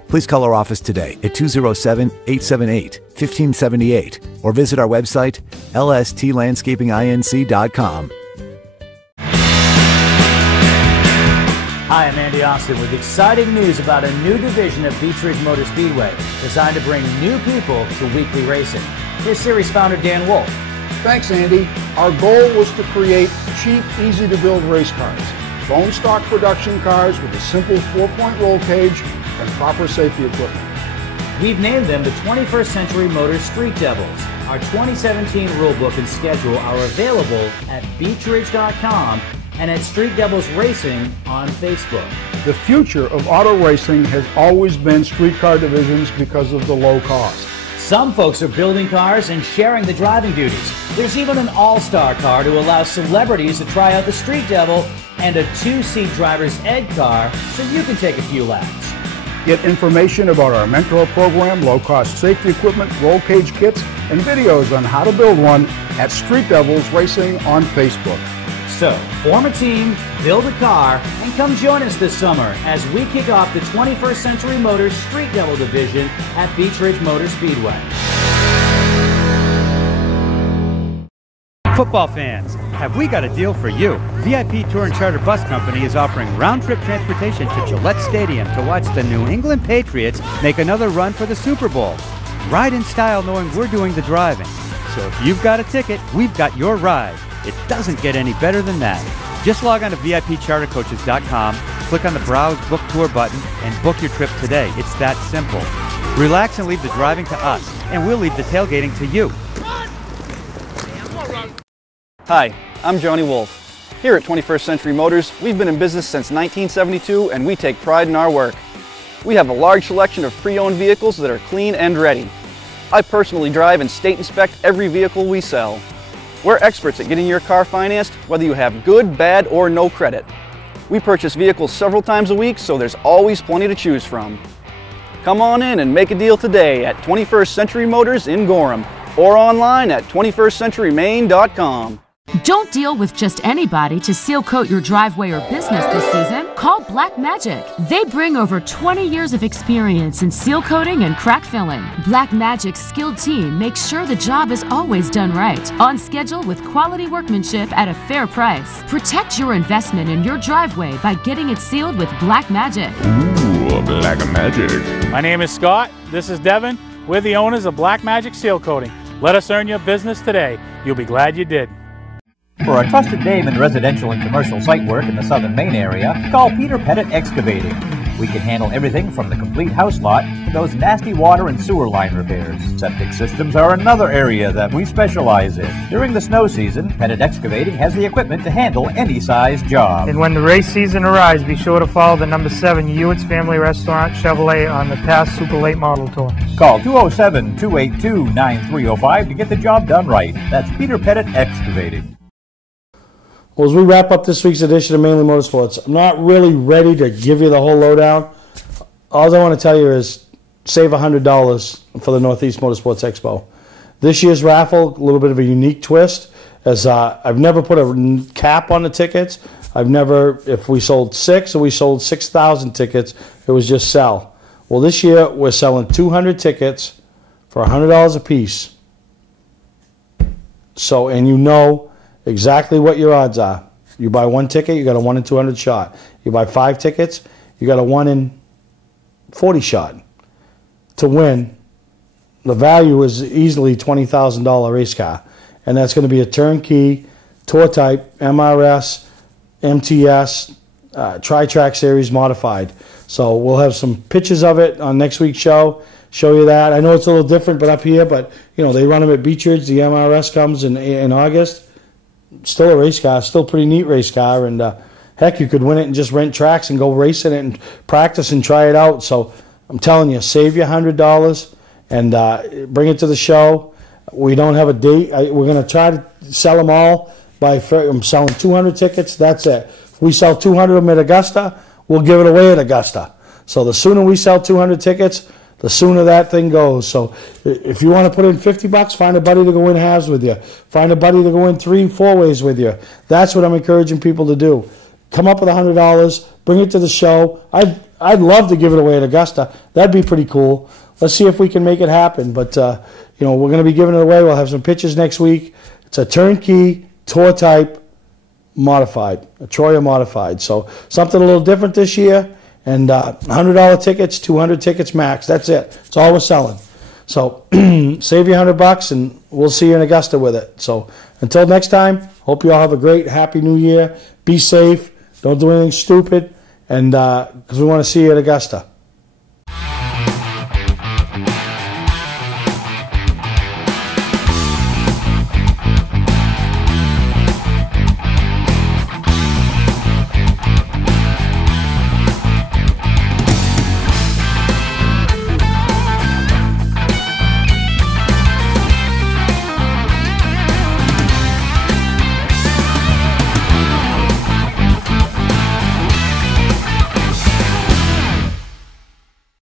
Please call our office today at 207-878-1578 or visit our website, lstlandscapinginc.com. Hi, I'm Andy Austin with exciting news about a new division of Beech Ridge Motor Speedway designed to bring new people to weekly racing. Here's series founder Dan Wolf. Thanks, Andy. Our goal was to create cheap, easy-to-build race cars. Bone stock production cars with a simple 4-point roll cage and proper safety equipment. We've named them the 21st Century Motors Street Devils. Our 2017 rulebook and schedule are available at beechridge.com and at Street Devils Racing on Facebook. The future of auto racing has always been street car divisions because of the low cost. Some folks are building cars and sharing the driving duties. There's even an all-star car to allow celebrities to try out the Street Devil and a two-seat driver's ed car so you can take a few laps. Get information about our mentor program, low-cost safety equipment, roll cage kits, and videos on how to build one at Street Devils Racing on Facebook. So, form a team, build a car, and come join us this summer as we kick off the 21st Century Motors Street Devil division at Beach Ridge Motor Speedway. Football fans, have we got a deal for you? VIP Tour and Charter Bus Company is offering round-trip transportation to Gillette Stadium to watch the New England Patriots make another run for the Super Bowl. Ride in style knowing we're doing the driving. So if you've got a ticket, we've got your ride. It doesn't get any better than that. Just log on to VIPChartercoaches.com, click on the Browse Book Tour button, and book your trip today. It's that simple. Relax and leave the driving to us, and we'll leave the tailgating to you. Hi, I'm Johnny Wolf. Here at 21st Century Motors, we've been in business since 1972 and we take pride in our work. We have a large selection of pre-owned vehicles that are clean and ready. I personally drive and state inspect every vehicle we sell. We're experts at getting your car financed, whether you have good, bad, or no credit. We purchase vehicles several times a week, so there's always plenty to choose from. Come on in and make a deal today at 21st Century Motors in Gorham or online at 21stcenturymaine.com. Don't deal with just anybody to seal coat your driveway or business this season. Call Black Magic. They bring over 20 years of experience in seal coating and crack filling. Black Magic's skilled team makes sure the job is always done right, on schedule with quality workmanship at a fair price. Protect your investment in your driveway by getting it sealed with Black Magic. Ooh, Black Magic. My name is Scott. This is Devin. We're the owners of Black Magic Seal Coating. Let us earn your business today. You'll be glad you did. For a trusted name in residential and commercial site work in the southern Maine area, call Peter Pettit Excavating. We can handle everything from the complete house lot to those nasty water and sewer line repairs. Septic systems are another area that we specialize in. During the snow season, Pettit Excavating has the equipment to handle any size job. And when the race season arrives, be sure to follow the number 7 Hewitt's Family Restaurant Chevrolet on the past Super Late Model Tour. Call 207-282-9305 to get the job done right. That's Peter Pettit Excavating. Well, as we wrap up this week's edition of Mainly Motorsports, I'm not really ready to give you the whole lowdown. All I want to tell you is save $100 for the Northeast Motorsports Expo. This year's raffle, a little bit of a unique twist, as I've never put a cap on the tickets. If we sold 6 or we sold 6,000 tickets, it was just sell. Well, this year we're selling 200 tickets for $100 a piece. So, and you know exactly what your odds are. You buy 1 ticket, you got a 1 in 200 shot. You buy 5 tickets, you got a 1 in 40 shot to win. The value is easily $20,000 race car, and that's going to be a turnkey, tour type, MRS, MTS, Tri-Track Series modified. So we'll have some pictures of it on next week's show. Show you that. I know it's a little different, but up here, but you know they run them at Beach Ridge. The MRS comes in August. Still a race car, still a pretty neat race car, and heck, you could win it and just rent tracks and go racing it and practice and try it out. So I'm telling you, save your $100 and bring it to the show. We don't have a date. We're going to try to sell them all. I'm selling 200 tickets. That's it. If we sell 200 of them at Augusta, we'll give it away at Augusta. So the sooner we sell 200 tickets, the sooner that thing goes. So if you want to put in $50, find a buddy to go in halves with you. Find a buddy to go in 3-4 ways with you. That's what I'm encouraging people to do. Come up with $100, bring it to the show. I'd love to give it away at Augusta. That'd be pretty cool. Let's see if we can make it happen. But you know, we're going to be giving it away. We'll have some pictures next week. It's a turnkey tour type modified, a Troyer modified. So something a little different this year. And $100 tickets, 200 tickets max. That's it. That's all we're selling. So save your $100, and we'll see you in Augusta with it. So until next time, hope you all have a great, happy New Year. Be safe. Don't do anything stupid, and because we want to see you at Augusta.